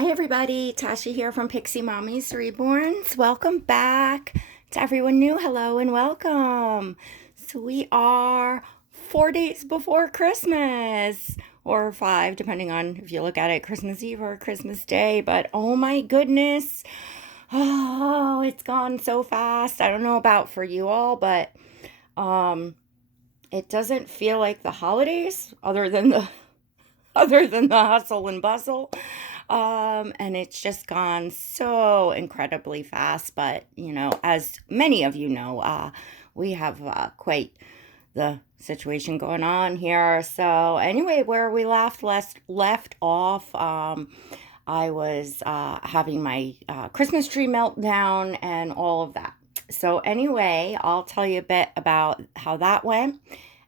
Hi everybody, Tasha here from Pixie Mommy's Reborns. Welcome back to everyone new. Hello and welcome. So we are 4 days before Christmas, or 5, depending on if you look at it Christmas Eve or Christmas Day. But oh my goodness, oh, it's gone so fast. I don't know about for you all, but um, it doesn't feel like the holidays, other than the hustle and bustle. And it's just gone so incredibly fast. But, as many of you know, we have quite the situation going on here. So, anyway, where we left off, I was having my Christmas tree meltdown and all of that. So, anyway, I'll tell you a bit about how that went.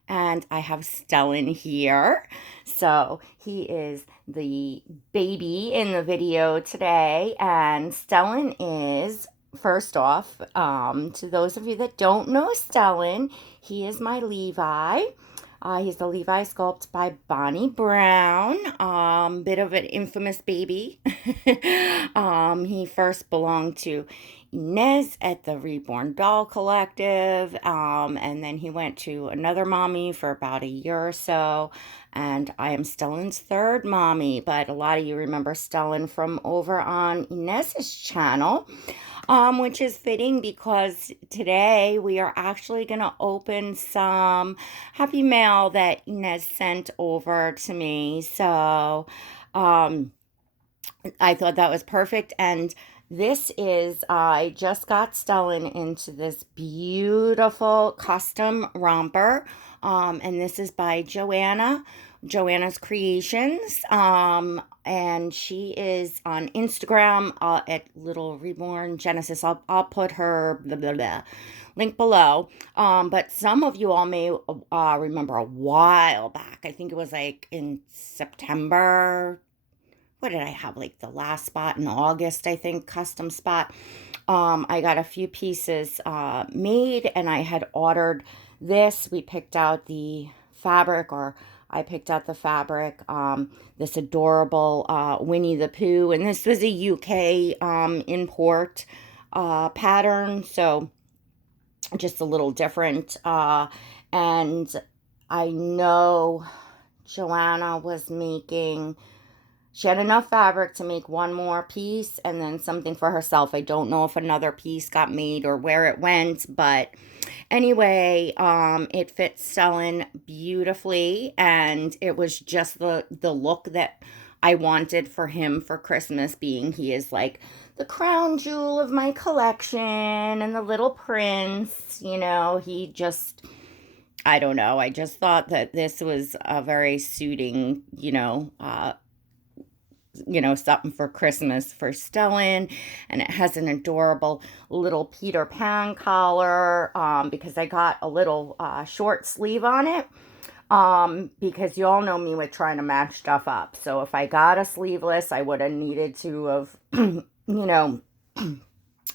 And I have Stellan here. So he is the baby in the video today. And Stellan is, first off, to those of you that don't know Stellan, he is my Levi. He's the Levi sculpt by Bonnie Brown. Bit of an infamous baby. He first belonged to Ines at the Reborn Doll Collective, and then he went to another mommy for about a year or so, and I am Stellan's third mommy, but a lot of you remember Stellan from over on Ines's channel, which is fitting because today we are actually going to open some happy mail that Ines sent over to me, so I thought that was perfect. And this is, I just got Stellan into this beautiful custom romper. And this is by Joanna's Creations. And she is on Instagram at Little Reborn Genesis. I'll put her blah, blah, blah, link below. But some of you all may remember a while back. I think it was like in September. What did I have? Like the last spot in August, I think, custom spot. I got a few pieces made, and I had ordered this. We picked out the fabric, or I picked out the fabric, this adorable Winnie the Pooh, and this was a UK import pattern, so just a little different. And I know Joanna was making... She had enough fabric to make one more piece and then something for herself. I don't know if another piece got made or where it went, but anyway, it fits Stellan beautifully, and it was just the look that I wanted for him for Christmas, being he is like the crown jewel of my collection and the little prince, he just... I don't know. I just thought that this was a very suiting, something for Christmas for Stellan. And it has an adorable little Peter Pan collar, because I got a little short sleeve on it, because you all know me with trying to match stuff up. So if I got a sleeveless, I would have needed to have,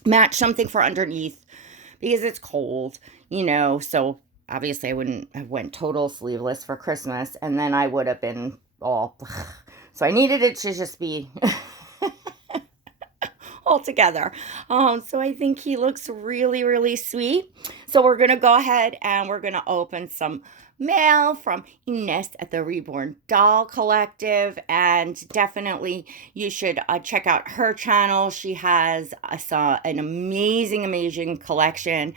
match something for underneath, because it's cold, so obviously I wouldn't have went total sleeveless for Christmas, and then I would have been all... So I needed it to just be all together. So I think he looks really, really sweet. So we're going to go ahead and we're going to open some mail from Ines at the Reborn Doll Collective, and definitely you should check out her channel. She has an amazing collection.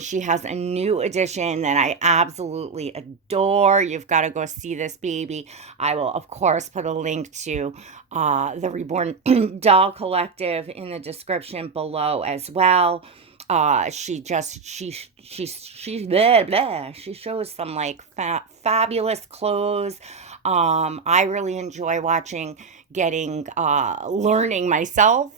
She has a new edition that I absolutely adore. You've got to go see this baby. I will, of course, put a link to the Reborn Doll Collective in the description below as well. She blah, blah. She shows some like fabulous clothes. I really enjoy learning myself,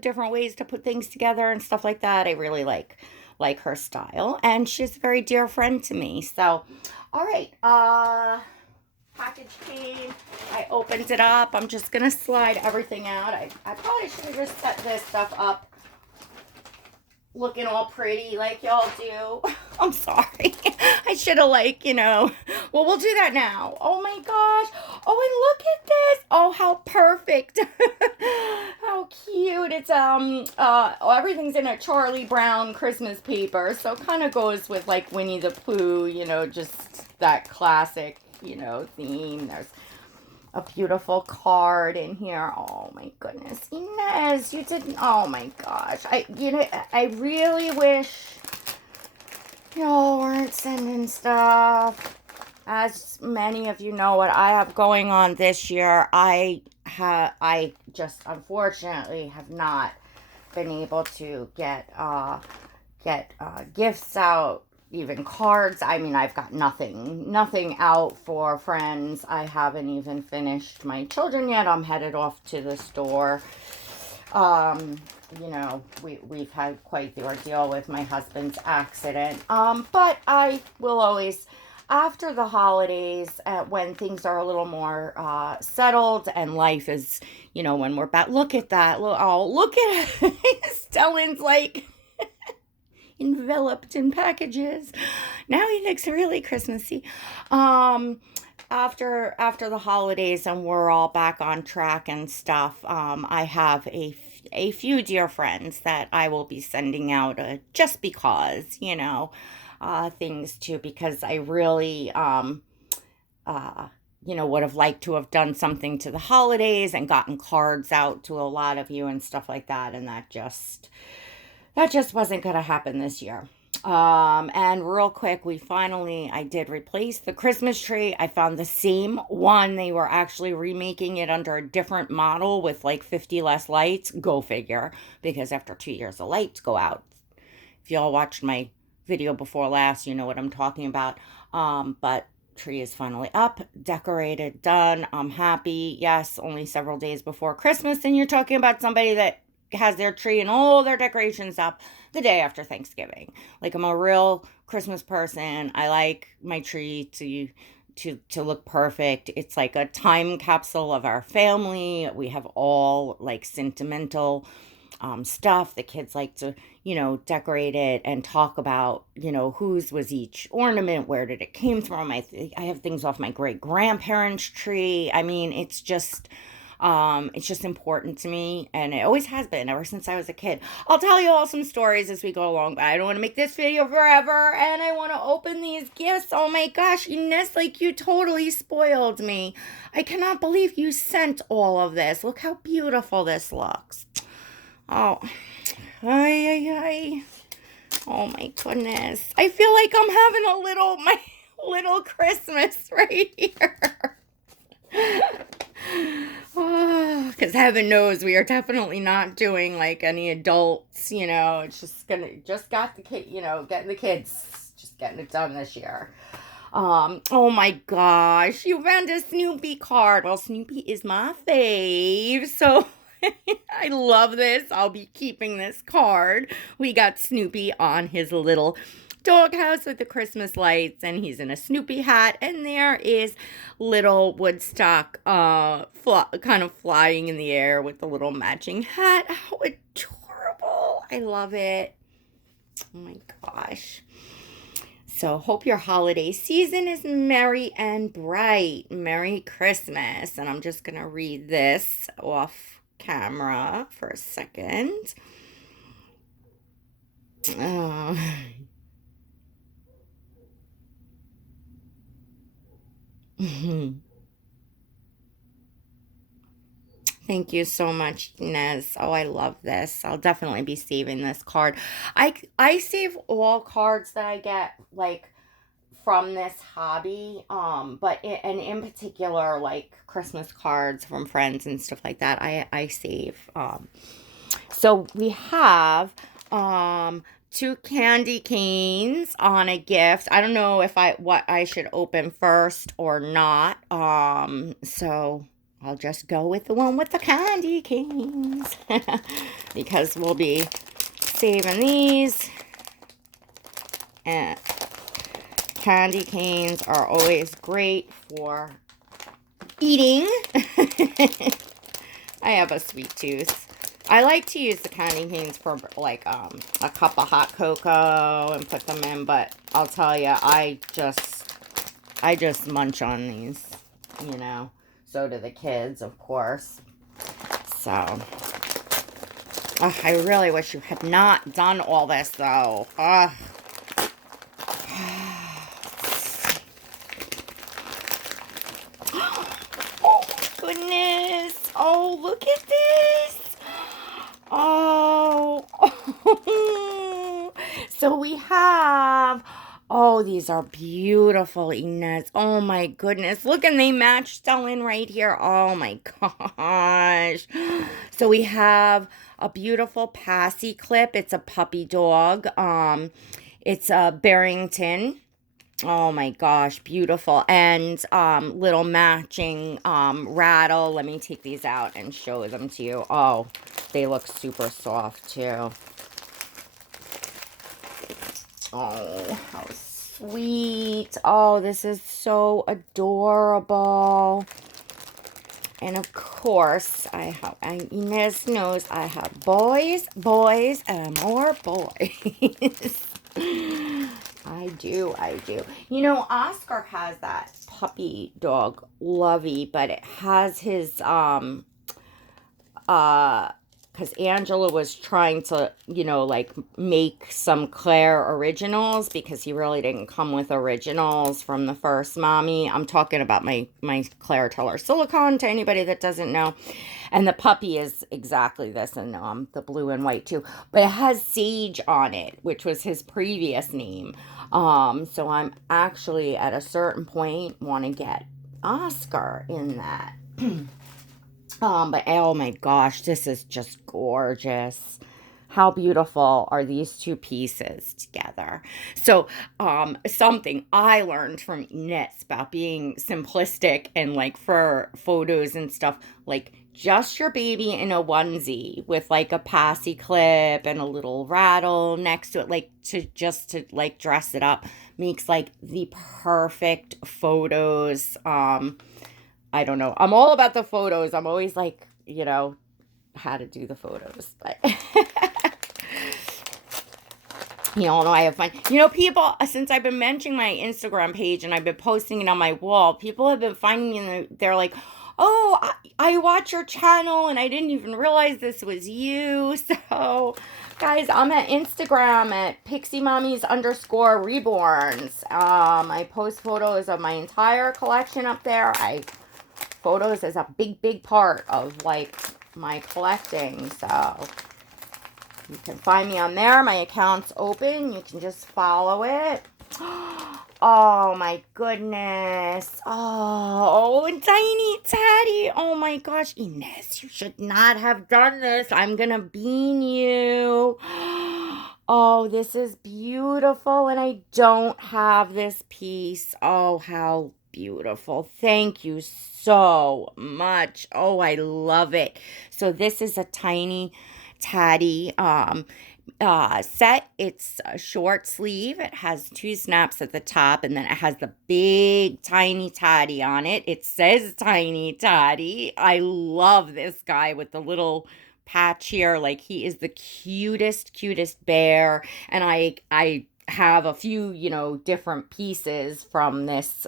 different ways to put things together and stuff like that. I really like her style, and she's a very dear friend to me. So, all right, package came. I opened it up. I'm just gonna slide everything out. I probably should have just set this stuff up looking all pretty like y'all do. I'm sorry. I should have well, we'll do that now. Oh my gosh. Oh, and look at this. Oh, how perfect perfect. How cute. It's everything's in a Charlie Brown Christmas paper. So kind of goes with like Winnie the Pooh, just that classic, theme. There's a beautiful card in here. Oh my goodness. Ines, you didn't, oh my gosh. I really wish y'all weren't sending stuff. As many of you know what I have going on this year, I just unfortunately have not been able to get gifts out, even cards. I mean, I've got nothing out for friends. I haven't even finished my children yet. I'm headed off to the store. We've had quite the ordeal with my husband's accident. But I will always, after the holidays, when things are a little more settled and life is, when we're back, look at that. Look at Stellan's like enveloped in packages. Now he looks really Christmassy. After the holidays and we're all back on track and stuff, I have a few dear friends that I will be sending out just because, things to, because I really, would have liked to have done something to the holidays and gotten cards out to a lot of you and stuff like that. And that just wasn't going to happen this year. And real quick, I did replace the Christmas tree. I found the same one. They were actually remaking it under a different model with like 50 less lights. Go figure, because after 2 years, the lights go out. If y'all watched my video before last, you know what I'm talking about. But tree is finally up, decorated, done. I'm happy. Yes, only several days before Christmas, and you're talking about somebody that has their tree and all their decorations up the day after Thanksgiving. Like, I'm a real Christmas person. I like my tree to look perfect. It's like a time capsule of our family. We have all like sentimental stuff. The kids like to, decorate it and talk about, whose was each ornament, where did it came from. I have things off my great grandparents' tree. I mean, it's just important to me, and it always has been ever since I was a kid. I'll tell you all some stories as we go along, but I don't want to make this video forever, and I want to open these gifts. Oh my gosh, Ines, like, you totally spoiled me. I cannot believe you sent all of this. Look how beautiful this looks. Oh, oh my goodness. I feel like I'm having my little Christmas right here. Because heaven knows we are definitely not doing like any adults, it's just got the kid, getting the kids, just getting it done this year. Oh my gosh, you found a Snoopy card. Well, Snoopy is my fave, so I love this. I'll be keeping this card. We got Snoopy on his little doghouse with the Christmas lights, and he's in a Snoopy hat, and there is little Woodstock kind of flying in the air with the little matching hat. How adorable. I love it. Oh my gosh. So hope your holiday season is merry and bright. Merry Christmas. And I'm just going to read this off camera for a second. Oh. Thank you so much, Ines. Oh, I love this. I'll definitely be saving this card. I save all cards that I get like from this hobby, and in particular like Christmas cards from friends and stuff like that. I save. So we have 2 candy canes on a gift. I don't know what I should open first or not. So I'll just go with the one with the candy canes because we'll be saving these. And candy canes are always great for eating. I have a sweet tooth. I like to use the candy canes for like a cup of hot cocoa and put them in, but I'll tell you, I just munch on these, So do the kids, of course. So, I really wish you had not done all this, though. Oh, goodness. Oh, look at this. Oh. So we have... Oh, these are beautiful, Ines. Oh, my goodness. Look, and they match Stellan right here. Oh, my gosh. So we have a beautiful Passy clip. It's a puppy dog. It's a Barrington. Oh my gosh, beautiful. And little matching rattle. Let me take these out and show them to you. Oh, they look super soft too. Oh, how sweet. Oh, this is so adorable. And of course, Ines knows I have boys, and more boys. I do. You know, Oscar has that puppy dog, Lovey, but it has his, because Angela was trying to, you know, like make some Claire originals because he really didn't come with originals from the first mommy. I'm talking about my Claire Teller silicone to anybody that doesn't know. And the puppy is exactly this, and the blue and white too. But it has Sage on it, which was his previous name. So I'm actually at a certain point want to get Oscar in that. But oh my gosh, this is just gorgeous. How beautiful are these two pieces together? So, something I learned from Ines about being simplistic and like for photos and stuff, like just your baby in a onesie with like a passy clip and a little rattle next to it, like to like dress it up makes like the perfect photos. I don't know. I'm all about the photos. I'm always like, you know, how to do the photos. But you all know I have fun. You know, people, since I've been mentioning my Instagram page and I've been posting it on my wall, people have been finding me and they're like, oh, I watch your channel and I didn't even realize this was you. So, guys, I'm at Instagram at PixieMommies_Reborns. I post photos of my entire collection up there. Photos is a big part of like my collecting, so you can find me on there. My account's open. You can just follow it. Oh my goodness. Oh, tiny Teddy. Oh my gosh, Ines, you should not have done this. I'm gonna bean you. Oh, this is beautiful, and I don't have this piece. Oh, how beautiful. Thank you so much. Oh, I love it. So this is a tiny Teddy set. It's a short sleeve. It has 2 snaps at the top, and then it has the big tiny Teddy on it. It says tiny Teddy. I love this guy with the little patch here. Like, he is the cutest bear. And I have a few, you know, different pieces from this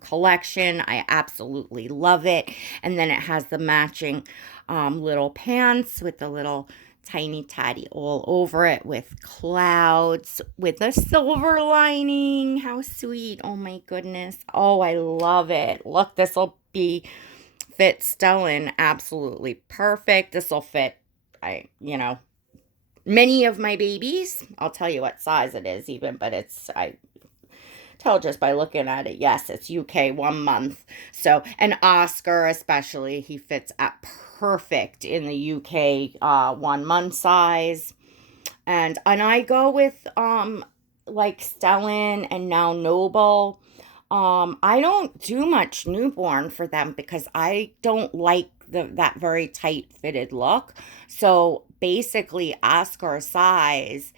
collection. I absolutely love it. And then it has the matching little pants with the little tiny Teddy all over it with clouds with a silver lining. How sweet. Oh my goodness. Oh, I love it. Look, this will fit Stellan absolutely perfect. This will fit, many of my babies. I'll tell you what size it is even, but I tell just by looking at it. Yes, it's UK 1 month. So, and Oscar especially, he fits at perfect in the UK 1 month size. And I go with like Stellan and now Noble. I don't do much newborn for them because I don't like that very tight fitted look. So basically Oscar size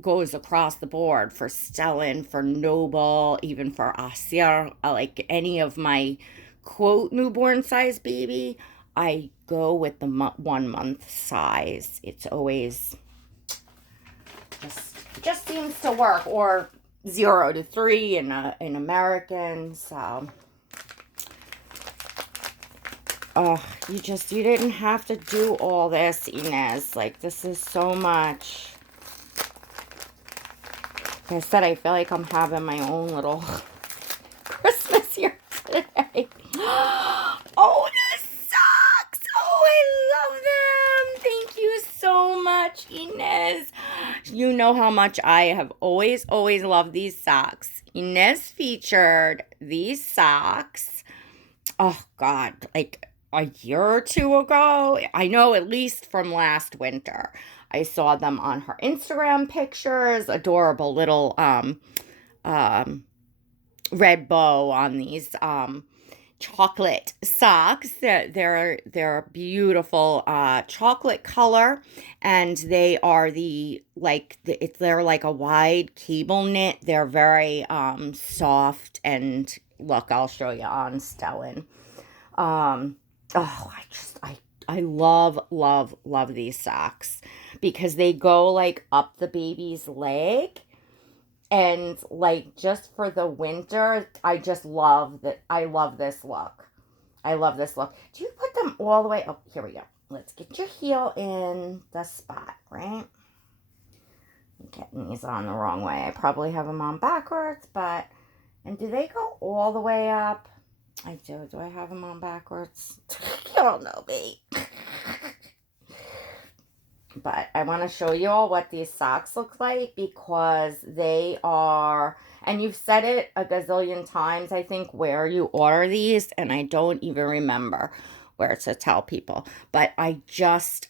goes across the board for Stellan, for Noble, even for Asir. Like any of my quote newborn size baby, I go with the 1 month size. It's always just seems to work, or 0 to 3 in American. So Oh, you didn't have to do all this, Ines. Like, this is so much. Like I said, I feel like I'm having my own little Christmas here today. Oh, the socks! Oh, I love them! Thank you so much, Ines. You know how much I have always loved these socks. Ines featured these socks. Oh, God, like a year or two ago. I know at least from last winter. I saw them on her Instagram pictures. Adorable little um, red bow on these chocolate socks. They're a beautiful chocolate color, and they are they're like a wide cable knit. They're very soft, and look, I'll show you on Stellan. Oh, I love these socks because they go like up the baby's leg. And like just for the winter, I just love that. I love this look. I love this look. Do you put them all the way? Oh, here we go. Let's get your heel in the spot, right? I'm getting these on the wrong way. I probably have them on backwards, but, and do they go all the way up? I do. Do I have them on backwards? You don't know me. But I want to show you all what these socks look like because they are, and you've said it a gazillion times, I think, where you order these, and I don't even remember where to tell people. But I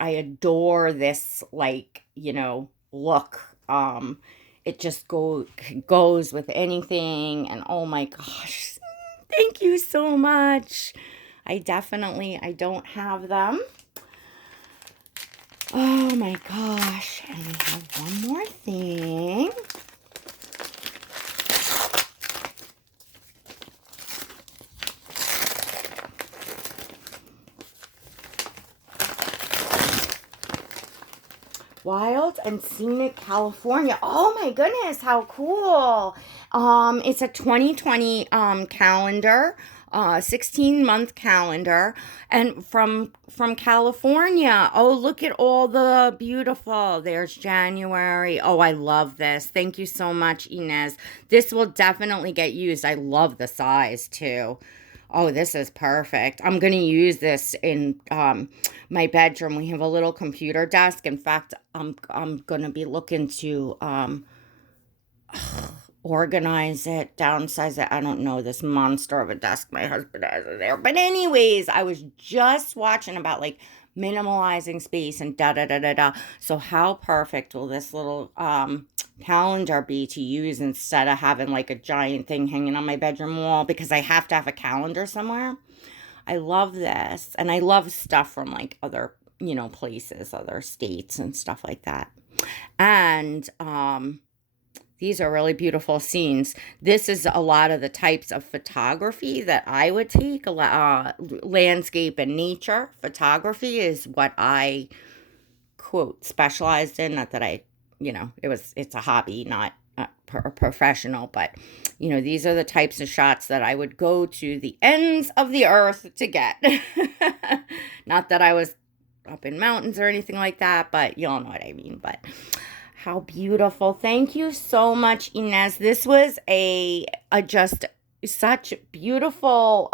adore this, like, look. It just goes with anything, and oh my gosh, thank you so much. I don't have them. Oh my gosh, and we have one more thing. Wild and Scenic California. Oh my goodness, how cool. It's a 2020 calendar, 16-month calendar, and from California. Oh, look at all the beautiful. There's January. Oh, I love this. Thank you so much, Ines. This will definitely get used. I love the size too. Oh, this is perfect. I'm going to use this in my bedroom. We have a little computer desk. In fact, I'm going to be looking to organize it, downsize it. I don't know, this monster of a desk my husband has in there. But anyways, I was just watching about like minimalizing space and da da da da da. So how perfect will this little calendar be to use instead of having like a giant thing hanging on my bedroom wall because I have to have a calendar somewhere. I love this, and I love stuff from like other places, other states and stuff like that. And these are really beautiful scenes. This is a lot of the types of photography that I would take. Landscape and nature photography is what I quote specialized in. Not that I, it's a hobby, not a professional, but these are the types of shots that I would go to the ends of the earth to get. Not that I was up in mountains or anything like that, but you all know what I mean. But how beautiful. Thank you so much, Ines. This was a just such beautiful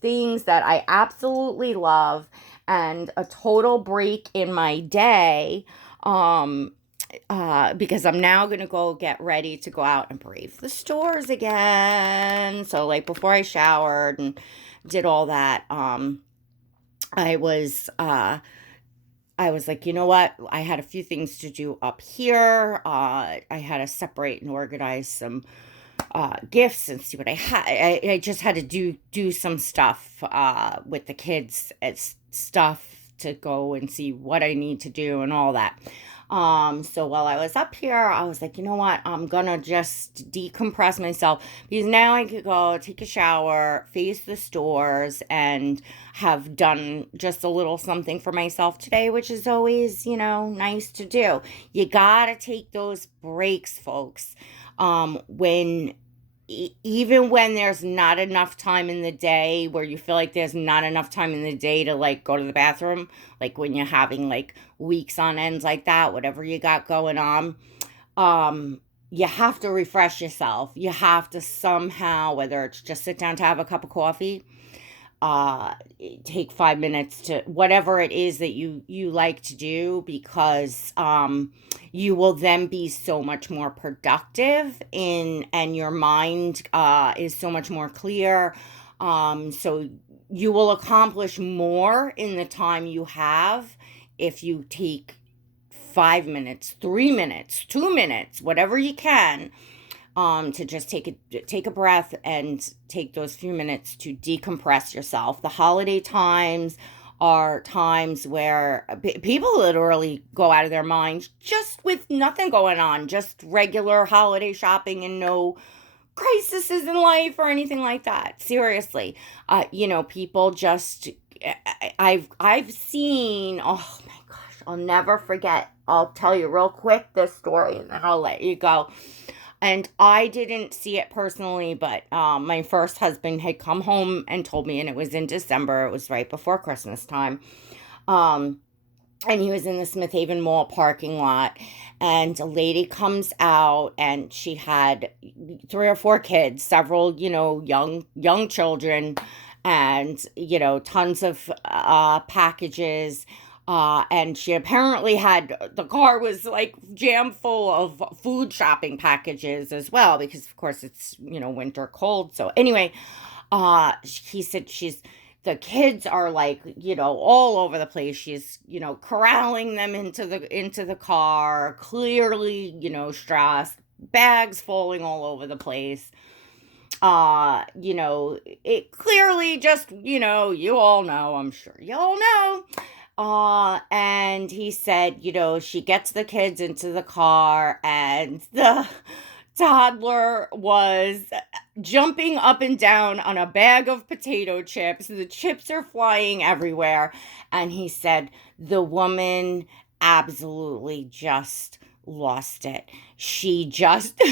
things that I absolutely love, and a total break in my day because I'm now going to go get ready to go out and brave the stores again. So like before I showered and did all that, I was like, you know what? I had a few things to do up here. I had to separate and organize some gifts and see what I had. I just had to do some stuff with the kids, stuff to go and see what I need to do and all that. So while I was up here, I was like, you know what? I'm gonna just decompress myself because now I could go take a shower, face the stores, and have done just a little something for myself today, which is always, nice to do. You gotta take those breaks, folks. When even when there's not enough time in the day, where you feel like there's not enough time in the day to like go to the bathroom, like when you're having like weeks on ends like that, whatever you got going on, um you have to refresh yourself. You have to somehow, whether it's just sit down to have a cup of coffee, uh take 5 minutes to whatever it is that you like to do, because you will then be so much more productive in, and your mind is so much more clear, so you will accomplish more in the time you have if you take 5 minutes, 3 minutes, 2 minutes, whatever you can, to just take a breath and take those few minutes to decompress yourself. The holiday times are times where people literally go out of their minds just with nothing going on, just regular holiday shopping and no crises in life or anything like that. Seriously, people just. I've seen. Oh my gosh, I'll never forget. I'll tell you real quick this story, and then I'll let you go. And I didn't see it personally, but my first husband had come home and told me, and it was in December. It was right before Christmas time. Um, and he was in the Smith Haven Mall parking lot, and a lady comes out, and she had 3 or 4 kids, several, young children, and tons of packages. And she apparently had, the car was like jam full of food shopping packages as well, because of course it's winter cold. So anyway, he said the kids are like, all over the place. She's, corralling them into the car, clearly, stressed, bags falling all over the place. It clearly just, you all know, I'm sure you all know. And he said, she gets the kids into the car, and the toddler was jumping up and down on a bag of potato chips. The chips are flying everywhere. And he said the woman absolutely just lost it. She just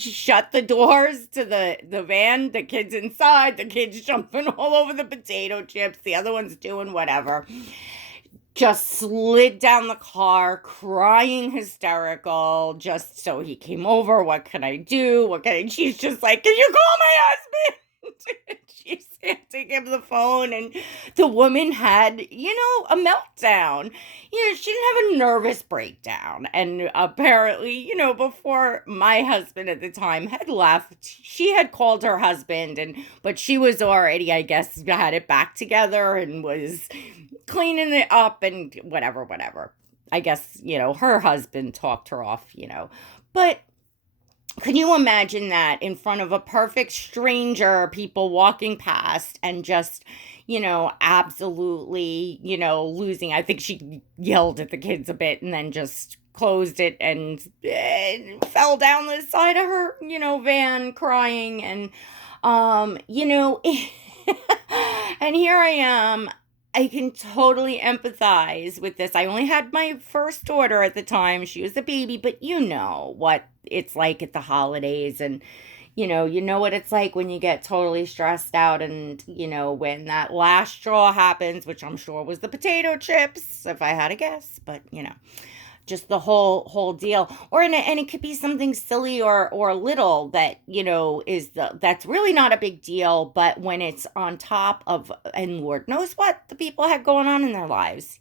shut the doors to the van, the kids inside, the kids jumping all over the potato chips, the other one's doing whatever. Just slid down the car, crying hysterical, just so he came over. What can I do? She's just like, can you call my husband? She's handing him the phone, and the woman had, a meltdown. She didn't have a nervous breakdown. And apparently, before my husband at the time had left, she had called her husband, but she was already, I guess, had it back together and was cleaning it up and whatever. I guess, her husband talked her off, But can you imagine that in front of a perfect stranger, people walking past and just, absolutely, losing? I think she yelled at the kids a bit and then just closed it and fell down the side of her, van crying. And, and here I am. I can totally empathize with this. I only had my first daughter at the time. She was a baby, but you know what it's like at the holidays, and you know what it's like when you get totally stressed out, and when that last straw happens, which I'm sure was the potato chips, if I had to guess, but just the whole deal. And it could be something silly or little that that's really not a big deal, but when it's on top of, and Lord knows what the people had going on in their lives,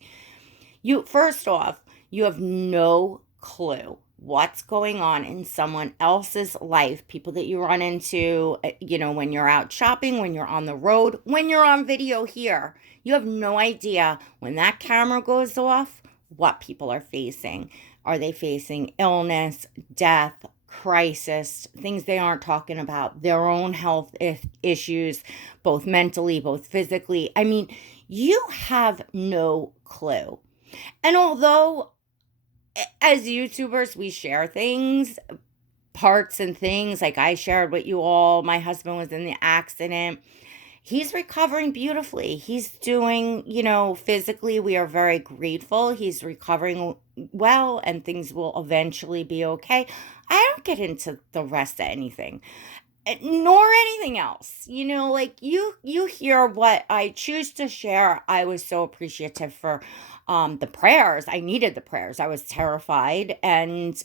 first off, you have no clue what's going on in someone else's life. People that you run into, when you're out shopping, when you're on the road, when you're on video here, you have no idea when that camera goes off what people are facing. Are they facing illness, death, crisis, things they aren't talking about, their own health issues, both mentally, both physically? I mean, you have no clue. And although as YouTubers, we share things, parts and things, like I shared with you all, my husband was in the accident. He's recovering beautifully. He's doing, physically, we are very grateful. He's recovering well, and things will eventually be okay. I don't get into the rest of anything. nor anything else. You know, like you hear what I choose to share. I was so appreciative for the prayers. I needed the prayers. I was terrified, and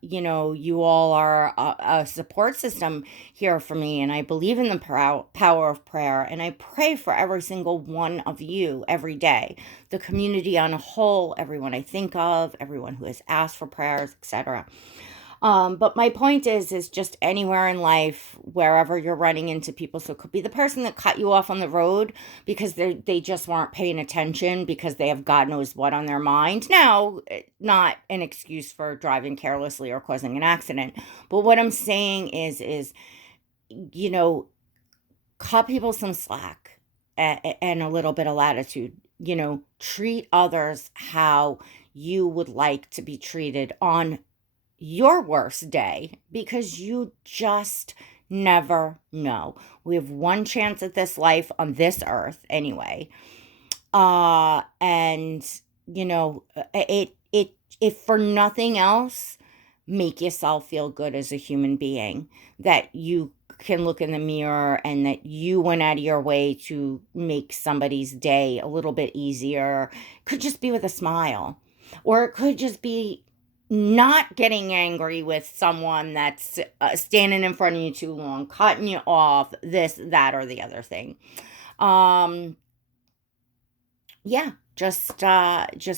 you know, you all are a support system here for me, and I believe in the power of prayer, and I pray for every single one of you every day, the community on a whole, everyone I think of, everyone who has asked for prayers, etc. But my point is just anywhere in life, wherever you're running into people. So it could be the person that cut you off on the road because they just weren't paying attention because they have God knows what on their mind. Now, not an excuse for driving carelessly or causing an accident. But what I'm saying is, you know, cut people some slack and a little bit of latitude. You know, treat others how you would like to be treated on your worst day, because you just never know. We have one chance at this life on this earth anyway. And you know, it if for nothing else, make yourself feel good as a human being, that you can look in the mirror and that you went out of your way to make somebody's day a little bit easier. Could just be with a smile, or it could just be not getting angry with someone that's standing in front of you too long, cutting you off, this, that, or the other thing. Yeah, just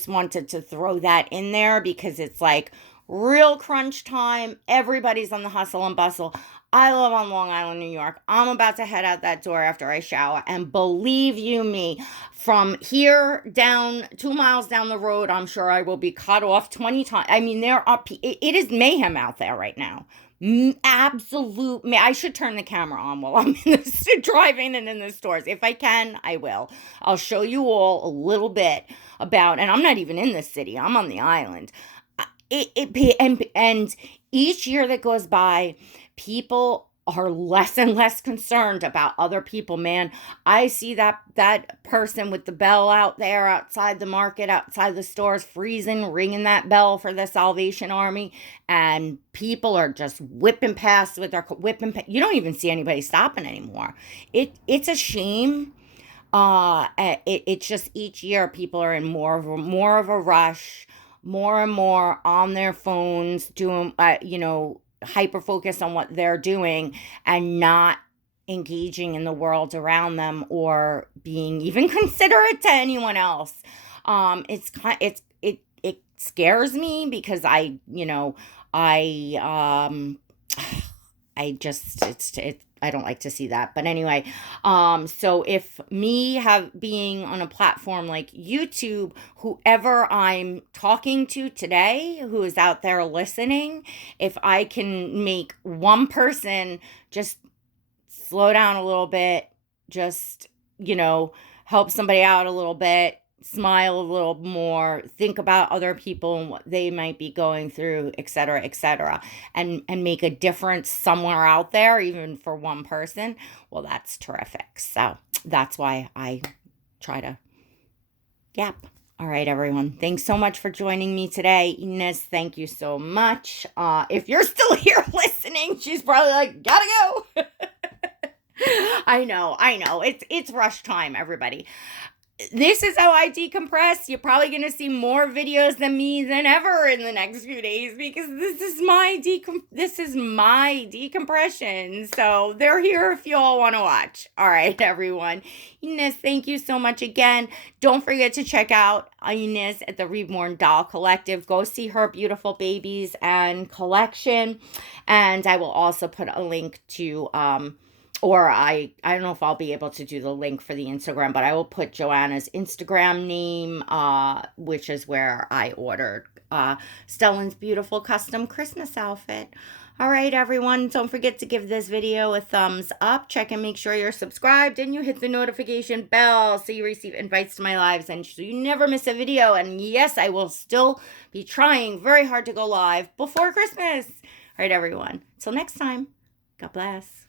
wanted to throw that in there because it's like real crunch time. Everybody's on the hustle and bustle. I live on Long Island, New York. I'm about to head out that door after I shower, and believe you me, from here down 2 miles down the road, I'm sure I will be cut off 20 times. I mean, it is mayhem out there right now. Absolute. I should turn the camera on while I'm driving and in the stores. If I can, I will. I'll show you all a little bit about, and I'm not even in the city. I'm on the island. And each year that goes by, people are less and less concerned about other people, man. I see that person with the bell out there outside the market, outside the stores, freezing, ringing that bell for the Salvation Army, and people are just whipping past with their you don't even see anybody stopping anymore. It's a shame. It's just each year people are in more of a rush, more and more on their phones, doing you know, hyper focused on what they're doing and not engaging in the world around them or being even considerate to anyone else. It scares me because I just I don't like to see that. But anyway, so if me being on a platform like YouTube, whoever I'm talking to today who is out there listening, if I can make one person just slow down a little bit, just, you know, help somebody out a little bit, smile a little more, think about other people and what they might be going through, etc., and make a difference somewhere out there, even for one person, well, that's terrific. So that's why I try to yap. All right, everyone. Thanks so much for joining me today. Ines, thank you so much. If you're still here listening, she's probably like, gotta go. I know. It's rush time, everybody. This is how I decompress. You're probably going to see more videos than me than ever in the next few days because this is my decompression. So they're here if you all want to watch. All right, everyone. Ines, thank you so much again. Don't forget to check out Ines at the Reborn Doll Collective. Go see her beautiful babies and collection. And I will also put a link to or I don't know if I'll be able to do the link for the Instagram, but I will put Joanna's Instagram name, which is where I ordered Stellan's beautiful custom Christmas outfit. All right, everyone, don't forget to give this video a thumbs up. Check and make sure you're subscribed and you hit the notification bell so you receive invites to my lives and so you never miss a video. And yes, I will still be trying very hard to go live before Christmas. All right, everyone, until next time, God bless.